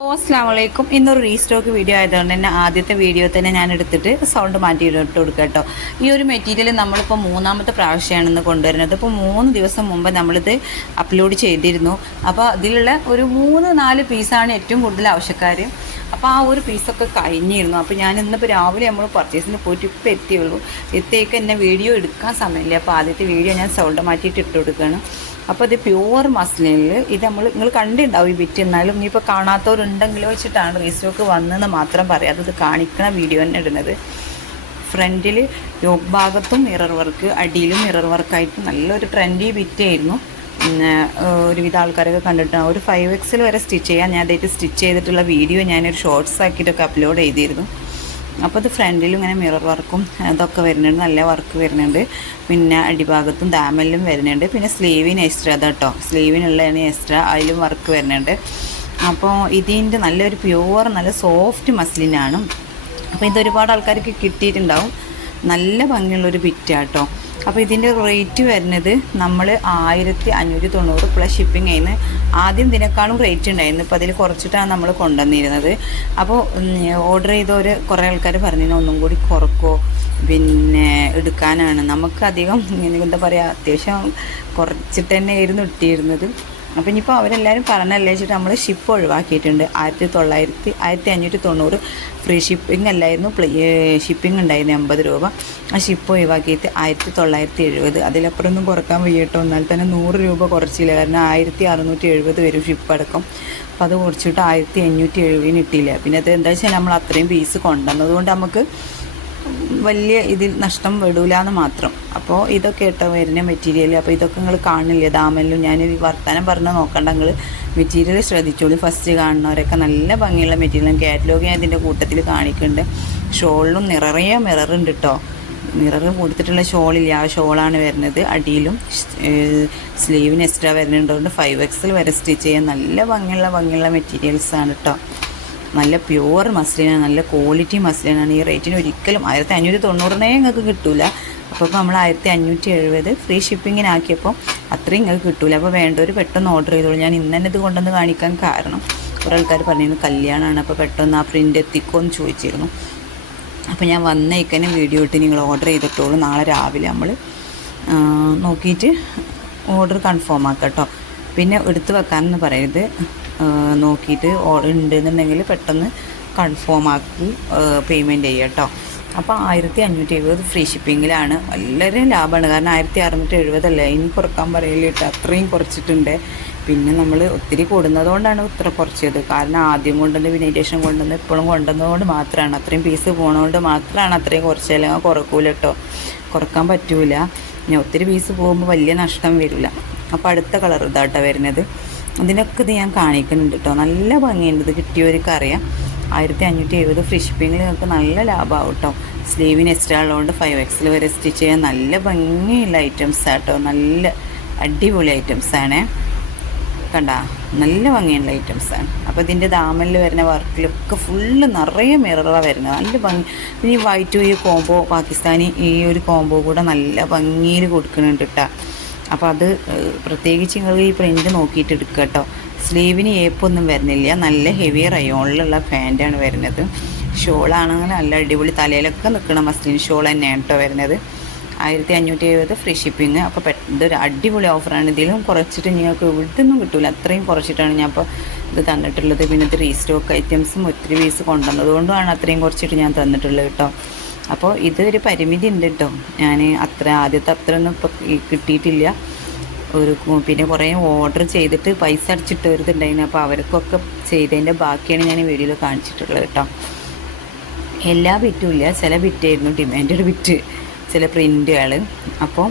അസ്സാം വലൈക്കും ഇന്നൊരു റീസ്റ്റോക്ക് വീഡിയോ ആയതുകൊണ്ട് തന്നെ ആദ്യത്തെ വീഡിയോ തന്നെ ഞാൻ എടുത്തിട്ട് സൗണ്ട് മാറ്റിയിട്ട് കൊടുക്കുക കേട്ടോ. ഈ ഒരു മെറ്റീരിയൽ നമ്മളിപ്പോൾ മൂന്നാമത്തെ പ്രാവശ്യമാണ് ഇന്ന് കൊണ്ടുവരുന്നത്. ഇപ്പോൾ മൂന്ന് ദിവസം മുമ്പ് നമ്മളിത് അപ്ലോഡ് ചെയ്തിരുന്നു. അപ്പോൾ അതിലുള്ള ഒരു മൂന്ന് നാല് പീസാണ് ഏറ്റവും കൂടുതൽ ആവശ്യക്കാർ അപ്പോൾ ആ ഒരു പീസൊക്കെ കഴിഞ്ഞിരുന്നു. അപ്പോൾ ഞാൻ ഇന്നിപ്പോൾ രാവിലെ നമ്മൾ പർച്ചേസിന് പോയിട്ട് ഇപ്പോൾ എത്തിയുള്ളൂ. എത്തിയേക്ക് എന്നെ വീഡിയോ എടുക്കാൻ സമയമില്ല? അപ്പോൾ ആദ്യത്തെ വീഡിയോ ഞാൻ സൗണ്ട് മാറ്റിയിട്ട് ഇട്ട് കൊടുക്കുകയാണ്. അപ്പോൾ ഇത് പ്യുവർ മസ്ലിനിൽ ഇത് നമ്മൾ നിങ്ങൾ കണ്ടിട്ടുണ്ടാവും ഈ ബിറ്റ് എന്നാലും ഇനിയിപ്പോൾ കാണാത്തവരുണ്ടെങ്കിൽ വെച്ചിട്ടാണ് റീസ്റ്റോക്ക് വന്നതെന്ന് മാത്രം പറയാം. അത് കാണിക്കണ വീഡിയോ തന്നെ ഇടുന്നത്. ഫ്രണ്ടിൽ യോഗ് ഭാഗത്തും മിറർ വർക്ക് അടിയിലും മിറർ വർക്കായിട്ട് നല്ലൊരു ട്രെൻഡി ബിറ്റായിരുന്നു ഒരുവിധ ആൾക്കാരൊക്കെ കണ്ടിട്ടുണ്ട് ഒരു ഫൈവ് എക്സിൽ വരെ സ്റ്റിച്ച് ചെയ്യാൻ ഞാൻ അതായിട്ട് സ്റ്റിച്ച് ചെയ്തിട്ടുള്ള വീഡിയോ ഞാനൊരു ഷോർട്സ് ആക്കിയിട്ടൊക്കെ അപ്ലോഡ് ചെയ്തിരുന്നു. അപ്പോൾ അത് ഫ്രണ്ടിലും ഇങ്ങനെ മിറർ വർക്കും അതൊക്കെ വരുന്നുണ്ട്. നല്ല വർക്ക് വരുന്നുണ്ട്. പിന്നെ അടിഭാഗത്തും ദാമലിലും വരുന്നുണ്ട്. പിന്നെ സ്ലീവിന് എക്സ്ട്രാ അതാട്ടോ സ്ലീവിനുള്ളതാണ് എക്സ്ട്രാ അതിലും വർക്ക് വരുന്നുണ്ട്. അപ്പോൾ ഇതിന്റെ നല്ലൊരു പ്യുവർ നല്ല സോഫ്റ്റ് മസ്ലിനാണ് അപ്പോൾ ഇതൊരുപാട് ആൾക്കാർക്ക് കിട്ടിയിട്ടുണ്ടാവും. നല്ല ഭംഗിയുള്ളൊരു ബിറ്റാട്ടോ അപ്പോൾ ഇതിന്റെ റേറ്റ് വരുന്നത് നമ്മൾ ആയിരത്തി അഞ്ഞൂറ്റി തൊണ്ണൂറ് പ്ലസ് ഷിപ്പിംഗ് ആയിരുന്നു ആദ്യം ഇതിനേക്കാളും റേറ്റ് ഉണ്ടായിരുന്നു. ഇപ്പോൾ അതിൽ കുറച്ചിട്ടാണ് നമ്മൾ കൊണ്ടുവന്നിരുന്നത്. അപ്പോൾ ഓർഡർ ചെയ്തവർ കുറേ ആൾക്കാർ പറഞ്ഞിരുന്നു ഒന്നും കൂടി കുറക്കോ പിന്നെ എടുക്കാനാണ്. നമുക്ക് അധികം എന്താ പറയുക അത്യാവശ്യം കുറച്ചിട്ട് തന്നെ ആയിരുന്നു ഇട്ടിരുന്നത് അപ്പോൾ ഇനിയിപ്പോൾ അവരെല്ലാവരും പറഞ്ഞല്ലേ വെച്ചിട്ട് നമ്മൾ ഷിപ്പ് ഒഴിവാക്കിയിട്ടുണ്ട്. ആയിരത്തി തൊള്ളായിരത്തി ആയിരത്തി അഞ്ഞൂറ്റി തൊണ്ണൂറ് ഫ്രീ ഷിപ്പിംഗ് അല്ലായിരുന്നു ഷിപ്പിംഗ് ഉണ്ടായിരുന്നു എൺപത് രൂപ. ആ ഷിപ്പ് ഒഴിവാക്കിയിട്ട് ആയിരത്തി തൊള്ളായിരത്തി എഴുപത് അതിലപ്പുറമൊന്നും കുറയ്ക്കാൻ വയ്യട്ടോ. എന്നാൽ തന്നെ നൂറ് രൂപ കുറച്ചില്ല. കാരണം ആയിരത്തി അറുന്നൂറ്റി എഴുപത് വരും ഷിപ്പ് അടക്കം. അപ്പം അത് കുറച്ചിട്ട് ആയിരത്തി അഞ്ഞൂറ്റി എഴുപതിന് ഇട്ടില്ല പിന്നെ അത് എന്താ വെച്ചാൽ നമ്മൾ അത്രയും പീസ് കൊണ്ടുവന്നതുകൊണ്ട് നമുക്ക് വലിയ ഇതിൽ നഷ്ടം വിടൂല എന്ന് മാത്രം. അപ്പോൾ ഇതൊക്കെ കേട്ടോ വരുന്ന മെറ്റീരിയൽ അപ്പോൾ ഇതൊക്കെ നിങ്ങൾ കാണില്ലേ? ദാമല്ലോ ഞാൻ വർത്തമാനം പറഞ്ഞ് നോക്കണ്ട നിങ്ങൾ മെറ്റീരിയൽ ശ്രദ്ധിച്ചോളൂ. ഫസ്റ്റ് കാണുന്നവരൊക്കെ നല്ല ഭംഗിയുള്ള മെറ്റീരിയലും കാറ്റലോഗ് ഞാൻ ഇതിന്റെ കൂട്ടത്തിൽ കാണിക്കുന്നുണ്ട് ഷോളിലും നിറയെ മിററുണ്ട് കേട്ടോ മിറർ കൊടുത്തിട്ടുള്ള ഷോളില്ല ആ ഷോളാണ് വരുന്നത്. അടിയിലും സ്ലീവിന് എക്സ്ട്രാ വരുന്നുണ്ടോണ്ട് ഫൈവ് എക്സിൽ വരെ സ്റ്റിച്ച് ചെയ്യാൻ നല്ല ഭംഗിയുള്ള ഭംഗിയുള്ള മെറ്റീരിയൽസാണ് കേട്ടോ നല്ല പ്യുവർ മസ്ലിനാണ് നല്ല ക്വാളിറ്റി മസ്ലിനാണ് ഈ റേറ്റിന് ഒരിക്കലും ആയിരത്തി അഞ്ഞൂറ്റി തൊണ്ണൂറിനേ നിങ്ങൾക്ക് കിട്ടൂല. അപ്പോൾ നമ്മൾ ആയിരത്തി അഞ്ഞൂറ്റി എഴുപത് ഫ്രീ ഷിപ്പിങ്ങിനാക്കിയപ്പോൾ അത്രയും നിങ്ങൾക്ക് കിട്ടൂല. അപ്പോൾ വേണ്ടവർ പെട്ടെന്ന് ഓർഡർ ചെയ്തോളൂ. ഞാൻ ഇന്ന് തന്നെ ഇത് കൊണ്ടുവന്ന് കാണിക്കാൻ കാരണം കുറേ ആൾക്കാർ പറഞ്ഞിരുന്നു കല്യാണമാണ്. അപ്പോൾ പെട്ടെന്ന് ആ പ്രിന്റ് എത്തിക്കോ എന്ന് ചോദിച്ചിരുന്നു. അപ്പോൾ ഞാൻ വന്നേക്കന്നെ വീഡിയോ ഇട്ട് നിങ്ങൾ ഓർഡർ ചെയ്തിട്ടോളൂ. നാളെ രാവിലെ നമ്മൾ നോക്കിയിട്ട് ഓർഡർ കൺഫേം ആക്കാം കേട്ടോ. പിന്നെ എടുത്ത് വെക്കാമെന്ന് പറയരുത്. നോക്കിയിട്ട് ഓർഡർ ഉണ്ടെന്നുണ്ടെങ്കിൽ പെട്ടെന്ന് കൺഫേം ആക്കി പേയ്മെന്റ് ചെയ്യാം കേട്ടോ. അപ്പോൾ ആയിരത്തി അഞ്ഞൂറ്റി എഴുപത് ഫ്രീ ഷിപ്പിങ്ങിലാണ് വളരെ ലാഭമാണ്. കാരണം ആയിരത്തി അറുന്നൂറ്റി എഴുപതല്ലേ ഇനി കുറയ്ക്കാൻ പറയലിട്ട് അത്രയും കുറച്ചിട്ടുണ്ട്. പിന്നെ നമ്മൾ ഒത്തിരി കൂടുന്നതുകൊണ്ടാണ് ഇത്ര കുറച്ചത്. കാരണം ആദ്യം കൊണ്ടുവന്ന് ശേഷം കൊണ്ടുവന്ന് ഇപ്പോഴും കൊണ്ടുവന്നതുകൊണ്ട് മാത്രമാണ് അത്രയും പീസ് പോണതുകൊണ്ട് മാത്രമാണ് അത്രയും കുറച്ച് അല്ലെങ്കിൽ കുറക്കൂല കേട്ടോ. കുറയ്ക്കാൻ പറ്റൂല. ഞാൻ ഒത്തിരി പീസ് പോകുമ്പോൾ വലിയ നഷ്ടം വരില്ല. അപ്പോൾ അടുത്ത കളർ ഇതാട്ടോ വരുന്നത്. അതിനൊക്കെ ഇത് ഞാൻ കാണിക്കുന്നുണ്ട് കേട്ടോ. നല്ല ഭംഗിയുണ്ട്. ഇത് കിട്ടിയവർക്ക് അറിയാം ആയിരത്തി അഞ്ഞൂറ്റി എഴുപത് ഫ്രീ ഷിപ്പിങ്ങിൽ നിങ്ങൾക്ക് നല്ല ലാഭമാവും കേട്ടോ സ്ലീവിന് എക്സ്ട്രാ ഉള്ളതുകൊണ്ട് ഫൈവ് എക്സിൽ വരെ സ്റ്റിച്ച് ചെയ്യാൻ നല്ല ഭംഗിയുള്ള ഐറ്റംസ് ആട്ടോ. നല്ല അടിപൊളി ഐറ്റംസ് ആണ്. കണ്ട? നല്ല ഭംഗിയുള്ള ഐറ്റംസ് ആണ്. അപ്പോൾ ഇതിന്റെ ദാമനിൽ വരുന്ന വർക്കിലൊക്കെ ഫുള്ള് നിറയെ മിററാണ് വരുന്നത്. നല്ല ഭംഗി. ഈ വൈറ്റ് ഈ കോംബോ പാകിസ്ഥാനി ഈ ഒരു കോംബോ കൂടെ നല്ല ഭംഗിയിൽ കൊടുക്കുന്നുണ്ട് കേട്ടോ അപ്പോൾ അത് പ്രത്യേകിച്ച് നിങ്ങൾ ഈ പ്രിന്റ് നോക്കിയിട്ട് എടുക്കുക കേട്ടോ സ്ലീവിന് ഏപ്പൊന്നും വരുന്നില്ല. നല്ല ഹെവി റയോണിലുള്ള പാന്റാണ് വരുന്നത്. ഷോളാണെങ്കിൽ നല്ല അടിപൊളി തലയിലൊക്കെ നിൽക്കുന്ന മസ്ലിൻ ഷോൾ തന്നെയാണ് കേട്ടോ വരുന്നത്. ആയിരത്തി അഞ്ഞൂറ്റി എഴുപത് ഫ്രീ ഷിപ്പിംഗ്. അപ്പോൾ ഇതൊരു അടിപൊളി ഓഫറാണ്. ഇതിലും കുറച്ചിട്ട് നിങ്ങൾക്ക് ഇവിടുത്തൊന്നും കിട്ടില്ല അത്രയും കുറച്ചിട്ടാണ് ഞാൻ അപ്പോൾ ഇത് തന്നിട്ടുള്ളത്. പിന്നെ ഇത് റീസ്റ്റോക്ക് ഐറ്റംസും ഒത്തിരി പീസ് കൊണ്ടുവന്നതുകൊണ്ടാണ് അത്രയും കുറച്ചിട്ട് ഞാൻ തന്നിട്ടുള്ളത് കേട്ടോ അപ്പോൾ ഇതൊരു പരിമിതി ഉണ്ട് കേട്ടോ ഞാൻ അത്ര ആദ്യത്തെ അത്ര ഒന്നും ഇപ്പോൾ കിട്ടിയിട്ടില്ല. ഒരു പിന്നെ കുറേ ഓർഡർ ചെയ്തിട്ട് പൈസ അടിച്ചിട്ട് വരുന്നുണ്ടായിരുന്നു. അപ്പോൾ അവർക്കൊക്കെ ചെയ്തതിന്റെ ബാക്കിയാണ് ഞാൻ വീഡിയോയിൽ കാണിച്ചിട്ടുള്ളത് കേട്ടോ. എല്ലാ ബിറ്റും ഇല്ല. ചില ബിറ്റായിരുന്നു ഡിമാൻഡഡ് ബിറ്റ് ചില പ്രിന്റുകൾ അപ്പോൾ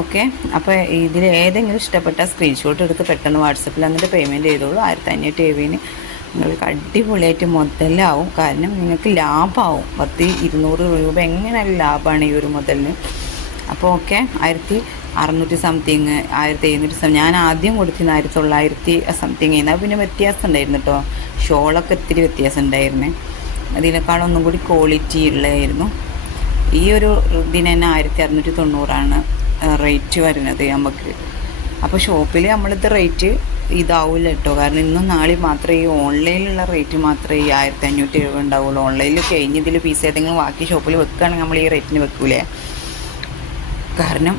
ഓക്കെ അപ്പോൾ ഇതിൽ ഏതെങ്കിലും ഇഷ്ടപ്പെട്ട സ്ക്രീൻഷോട്ട് എടുത്ത് പെട്ടെന്ന് വാട്സപ്പിൽ എന്നിട്ട് പേയ്മെന്റ് ചെയ്തോളൂ. ആയിരത്തി അഞ്ഞൂറ്റി എഴുപതിന് നിങ്ങൾക്ക് അടിപൊളിയായിട്ട് മുതലാവും. കാരണം നിങ്ങൾക്ക് ലാഭമാവും പത്ത് ഇരുന്നൂറ് രൂപ എങ്ങനെയാണ് ലാഭമാണ് ഈ ഒരു മുതലിന്. അപ്പോൾ ഓക്കെ ആയിരത്തി അറുന്നൂറ്റി സംതിങ് ആയിരത്തി എഴുന്നൂറ്റി സം ഞാൻ ആദ്യം കൊടുത്തിരുന്ന ആയിരത്തി തൊള്ളായിരത്തി സംതിങ് എന്നാൽ പിന്നെ വ്യത്യാസം ഉണ്ടായിരുന്നു കേട്ടോ ഷോളൊക്കെ ഇത്തിരി വ്യത്യാസം ഉണ്ടായിരുന്നു. അതിനേക്കാളും ഒന്നും കൂടി ക്വാളിറ്റി ഉള്ളതായിരുന്നു. ഈ ഒരു ഇതിന് തന്നെ ആയിരത്തി അറുന്നൂറ്റി തൊണ്ണൂറാണ് റേറ്റ് വരുന്നത് നമുക്ക്. അപ്പോൾ ഷോപ്പിൽ നമ്മളിത് റേറ്റ് ഇതാവില്ല കേട്ടോ കാരണം ഇന്നും നാളെ മാത്രമേ ഈ ഓൺലൈനിലുള്ള റേറ്റ് മാത്രമേ ഈ ആയിരത്തി അഞ്ഞൂറ്റി എഴുപത് ഉണ്ടാവുള്ളൂ. ഓൺലൈനിൽ കഴിഞ്ഞ് ഇതിൽ പീസ് ഏതെങ്കിലും ബാക്കി ഷോപ്പിൽ വെക്കുകയാണെങ്കിൽ നമ്മൾ ഈ റേറ്റിന് വെക്കൂലേ. കാരണം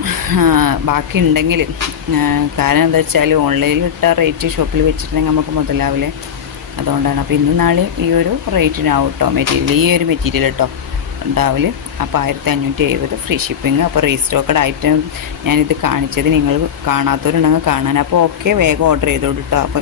ബാക്കി ഉണ്ടെങ്കിൽ കാരണം എന്താ വെച്ചാൽ ഓൺലൈനിൽ ഇട്ട റേറ്റ് ഷോപ്പിൽ വെച്ചിട്ടുണ്ടെങ്കിൽ നമുക്ക് മുതലാവില്ലേ? അതുകൊണ്ടാണ്. അപ്പോൾ ഇന്ന് നാളെ ഈ ഒരു റേറ്റിനാവും കേട്ടോ മെറ്റീരിയൽ ഈ ഒരു മെറ്റീരിയൽ കേട്ടോ ഉണ്ടാവില്ല അപ്പോൾ ആയിരത്തി അഞ്ഞൂറ്റി എഴുപത് ഫ്രീ ഷിപ്പിംഗ് അപ്പോൾ റീസ്റ്റോക്കഡ് ഐറ്റം ഞാനിത് കാണിച്ചത് നിങ്ങൾ കാണാത്തവരുണ്ടെങ്കിൽ കാണാൻ. അപ്പോൾ ഓക്കെ വേഗം ഓർഡർ ചെയ്തോളൂ കേട്ടോ അപ്പോൾ